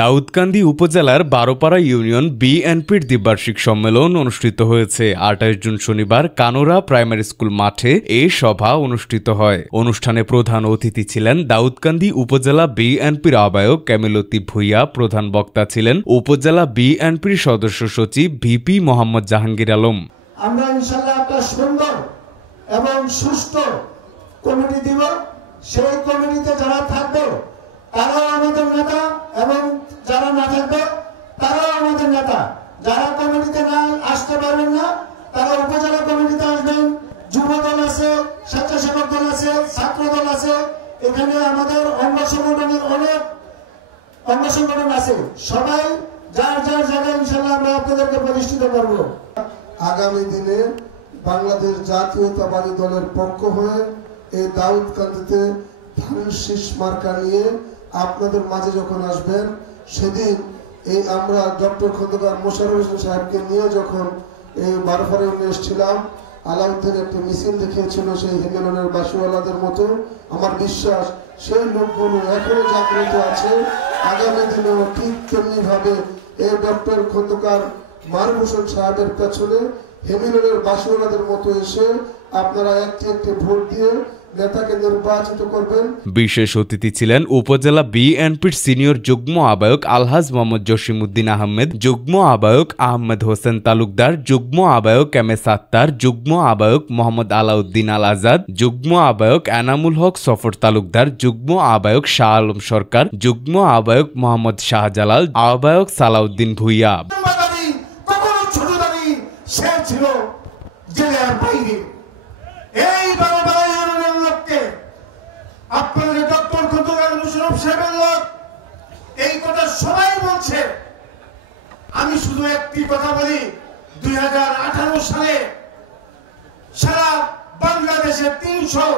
দাউদকান্দি উপজেলার বারোপাড়া ইউনিয়ন বিএনপির দ্বিবার্ষিক সম্মেলন অনুষ্ঠিত হয়েছে। ২৮ জুন শনিবার কানোরা প্রাইমারি স্কুল মাঠে এ সভা অনুষ্ঠিত হয়। অনুষ্ঠানে প্রধান অতিথি ছিলেন দাউদকান্দি উপজেলা বিএনপির আহ্বায়ক ক্যামিলতি ভূঁইয়া। প্রধান বক্তা ছিলেন উপজেলা বিএনপির সদস্য সচিব ভিপি মোহাম্মদ জাহাঙ্গীর আলম। আমরা ইনশাআল্লাহ একটা সুন্দর এবং সুষ্ঠু কমিটি দিব। সেই কমিটিতে যারা থাকবে তারাও আমাদের নেতা এবং যারা না থাকবে তারাও আমাদের নেতা। যারা কমিটিতে না আসতে পারবেন না তারা উপজেলা কমিটিতে আসবেন। যুব দল আছে, স্বেচ্ছাসেবক দল আছে, ছাত্র দল আছে, এখানে আমাদের অঙ্গ সংগঠনের অনেক অঙ্গ সংগঠন আছে। সবাই যার যার জায়গায় ইনশাআল্লাহ আমরা আপনাদেরকে প্রতিষ্ঠিত করব। আগামী দিনে বাংলাদেশ জাতীয়তাবাদী দলের পক্ষ হয়ে এই দাউদকান্দিতে ধানের শীষ মার্কা নিয়ে আপনাদের মাঝে যখন আসবেন, সেদিন এই আমরা ডক্টর খন্দকার মোশাররফ হোসেন সাহেবকে নিয়ে যখন এই বারোপাড়া এসেছিলাম, আলাউদ্দিন একটি মিছিল দেখিয়েছিল সেই হিমেলনের বাসুওয়ালাদের মতো। আমার বিশ্বাস সেই লোকগুলো এখনো জাগ্রত আছে। আগামী দিনেও ঠিক তেমনি ভাবে এই ডক্টর খন্দকার মারুফ হোসেন সাহেবের পেছনে হিমেলনের বাসুওয়ালাদের মতো এসে আপনারা একটি একটি ভোট দিয়ে নেতাকে নির্বাচিত করবেন। বিশেষ অতিথি ছিলেন উপজেলা বিএনপির সিনিয়র যুগ্ম আহ্বায়ক আলহাজ মোহাম্মদ জসিমউদ্দিন আহমেদ, যুগ্ম আহ্বায়ক আহমেদ হোসেন তালুকদার, যুগ্ম আহ্বায়ক এম এ সাত্তার, যুগ্ম আহ্বায়ক মোহাম্মদ আলাউদ্দিন আল আজাদ, যুগ্ম আহ্বায়ক এনামুল হক সফর তালুকদার, যুগ্ম আহ্বায়ক শাহ আলম সরকার, যুগ্ম আহ্বায়ক মোহাম্মদ শাহজালাল, আহ্বায়ক সালাউদ্দিন ভূঁইয়া। আপনাদের ডক্টর খন্দকার মোশাররফ সাহেবের লোক এই কথা সবাই বলছে। আমি শুধু একটি কথা বলি, 2018 সালে সারা বাংলাদেশের 300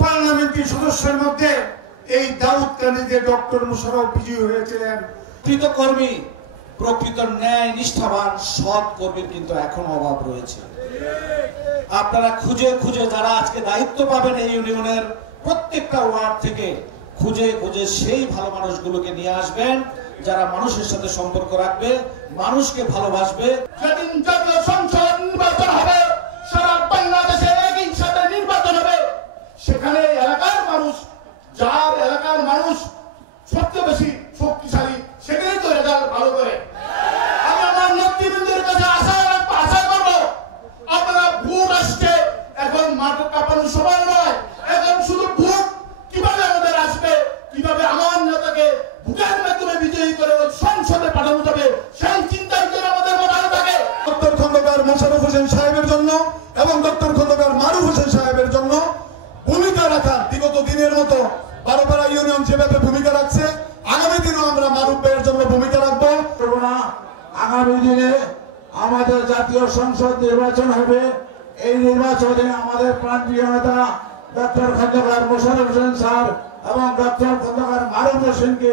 পার্লামেন্টারি সদস্যের মধ্যে এই দাউদকান্দিতে ডক্টর মোশাররফ বিজয়ী হয়েছিলেন। প্রকৃত কর্মী, প্রকৃত ন্যায় নিষ্ঠাবান সৎ কর্মীর কিন্তু এখন অভাব রয়েছে। আপনারা খুঁজে খুঁজে যারা আজকে দায়িত্ব পাবেন এই ইউনিয়নের প্রত্যেকটা ওয়ার্ড থেকে খুঁজে খুঁজে সেই ভালো মানুষগুলোকে নিয়ে আসবেন, যারা মানুষের সাথে সম্পর্ক রাখবে, মানুষকে ভালোবাসবে। যেদিন জাতীয় সংসদ নির্বাচন হবে, সারা বাংলাদেশে একই সাথে নির্বাচন হবে, সেখানে এলাকার মানুষ, যার এলাকার মানুষ সবচেয়ে বেশি শক্তিশালী, সেখানেই তো রেজাল্ট ভালো করে। আমি আমার নেতৃবৃন্দের কাছে আশা করবো, আপনারা ভোট আসছে, এখন মাঠে কাঁপানোর সময় নয়। এখন শুধু ভোট কিভাবে আমাদের আসবে, কিভাবে আমার নেতাকে ভোটের মাধ্যমে বিজয়ী করে সংসদে পাঠানো যাবে, সেই চিন্তার জন্য আমাদের মাথায় থাকে। ডক্টর খন্দকার মোশাররফ হোসেন সাহেবের জন্য এবং ডক্টর খন্দকার মারুফ হোসেন সাহেবের জন্য ভূমিকা রাখা বিগত দিনের মতো বারোপাড়া ইউনিয়ন যেভাবে ভূমিকা রাখছে, আগামী দিনেও আমরা মারুফ ভাইয়ের জন্য ভূমিকা রাখবো। আগামী দিনে আমাদের জাতীয় সংসদ নির্বাচন হবে। এই নির্বাচনে আমাদের প্রান্তীয় নেতা ডক্টর খন্দকার মোশাররফ হোসেন স্যার এবং ডক্টর খন্দকার মারুফ হোসেনকে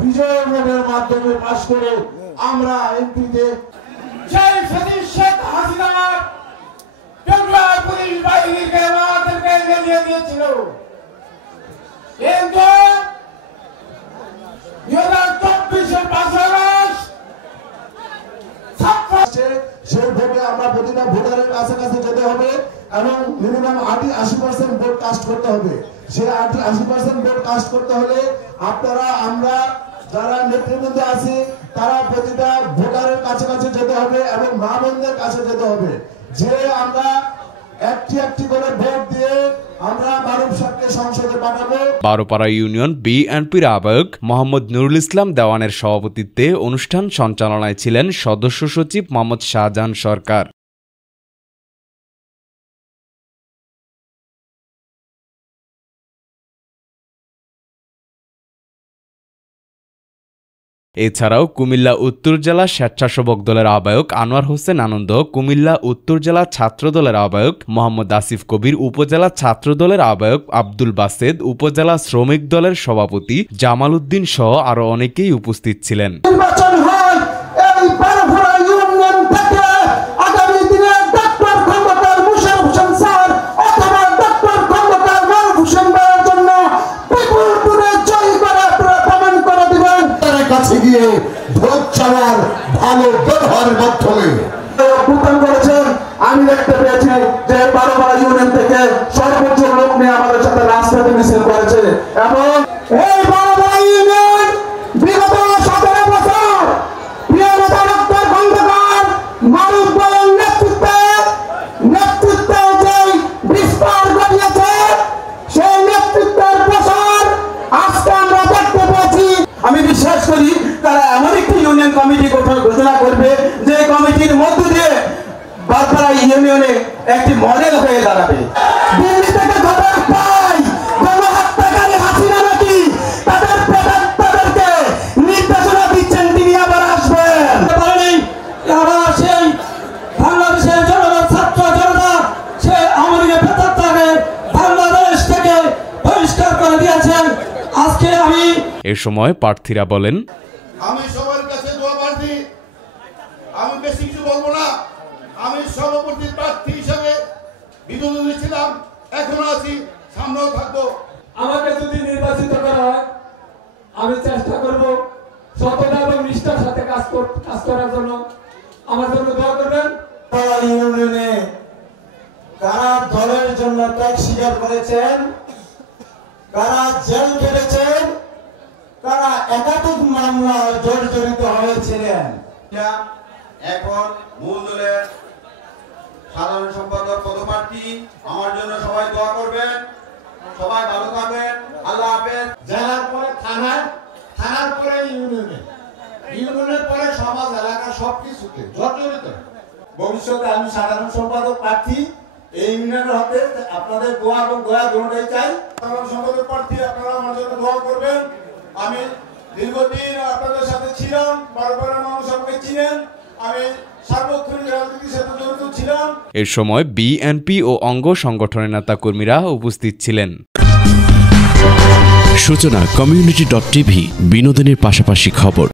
বিজয় ভোটের মাধ্যমে পাশ করে আমরা এমপিতে সেই ফ্যাসিস্ট শেখ হাসিনা বাংলা পুলিশ বাহিনীকে আমাদেরকে এগিয়ে দিয়েছিল, কিন্তু 2024-এর 5 আগস্ট সেই ভোটে আমরা প্রতিটা ভোটারের কাছাকাছি যেতে হবে এবং মিনিমাম 80% ভোট কাস্ট করতে হবে। সেই 80% ভোট কাস্ট করতে হলে আপনারা, আমরা যারা নেতৃবৃন্দ আছি, তারা প্রতিটা ভোটারের কাছাকাছি যেতে হবে এবং মা বোনদের কাছে যেতে হবে, যে আমরা একটি একটি করে ভোট দিয়ে আমরা মারুফ সাহেবকে সংসদে পাঠাবো। বারোপাড়া ইউনিয়ন বিএনপির আহ্বায়ক মোহাম্মদ নুরুল ইসলাম দেওয়ানের সভাপতিত্বে অনুষ্ঠান সঞ্চালনায় ছিলেন সদস্য সচিব মোহাম্মদ শাহজাহান সরকার। এছাড়াও কুমিল্লা উত্তর জেলা স্বেচ্ছাসেবক দলের আহ্বায়ক আনোয়ার হোসেন আনন্দ, কুমিল্লা উত্তর জেলা ছাত্র দলের আহ্বায়ক মোহাম্মদ আসিফ কবির, উপজেলা ছাত্র দলের আহ্বায়ক আব্দুল বাসেদ, উপজেলা শ্রমিক দলের সভাপতি জামাল উদ্দিন সহ আরো অনেকেই উপস্থিত ছিলেন। আমি দেখতে পেয়েছি যে 12 ইউনিয়ন থেকে সর্বোচ্চ লোক নিয়ে আমাদের সাথে রাস্তাতে মিছিল করেছে এবং এই 12 ইউনিয়ন বিগত 17 বছর প্রিয় নেতা ডক্টর খন্দকার মারুফ ভাইয়ের নেতৃত্বে যে বিস্তার ঘটিয়েছে সেই নেতৃত্বের প্রসার আজকে আমরা দেখতে পেয়েছি। আমি বিশ্বাস করি তারা এমন একটি ইউনিয়ন কমিটি ঘোষণা করবে যে কমিটির মধ্য দিয়ে বারপাড়া ইউনিয়নে একটি মডেল হয়ে দাঁড়াবে। দিল্লি থেকে খবর পাই গণহত্যাকারী হাসিনা নাকি তাদেরকে নির্দেশনা দিচ্ছেন, তিনি আবার আসবেন। আবার সেই বাংলাদেশের জনগণ ছাত্র জনতা সে আমাদের বেতারটাকে বাংলাদেশ থেকে বহিষ্কার করে দিয়েছেন। আজকে এ সময় প্রার্থীরা বলেন, আমি সবার কাছে দোয়া প্রার্থী, আমি বেশি কিছু বলবো না। আমি সভাপতি প্রার্থী হিসেবে বিনোদন ছিলাম, এখনো আছি, সামনেও থাকবো। আমাকে যদি নির্বাচিত করা হয় আমি চেষ্টা করব সততা এবং নিষ্ঠার সাথে কাজ করার জন্য। আমার জন্য দোয়া করবেন। ইউনিয়নে কারা দলের জন্য ত্যাগ স্বীকার করেছেন, কারা জেল কেটেছেন, কারা একাধিক মামলা জড়িত হয়েছিলেন, এখন মূল দলের সাধারণ সম্পাদক পদপ্রার্থী। আমার জন্য সবাই দোয়া করবেন, সবাই ভালো থাকবেন, আল্লাহ হাফেজ। জেলার পরে থানায়, থানার পরে ইউনিয়নে, ইউনিয়নের পরে সমাজ এলাকা সবকিছুতে জর্জরিত। ভবিষ্যতে আমি সাধারণ সম্পাদক প্রার্থী এই ইউনিয়নের হতে আপনাদের দোয়া এবং দয়া দুটোই চাই। সাধারণ সম্পাদক প্রার্থী আপনারা আমার জন্য দোয়া করবেন। আমি দীর্ঘদিন আপনাদের সাথে ছিলাম, বারবার মানুষ আমাকে চিনেন, আমি সার্বক্ষণিক রাজনীতির সাথে জড়িত ছিলাম। এ সময় বিএনপি ও অঙ্গ সংগঠনের নেতাকর্মীরা উপস্থিত ছিলেন। সূচনা community.tv বিনোদনের পাশাপাশি খবর।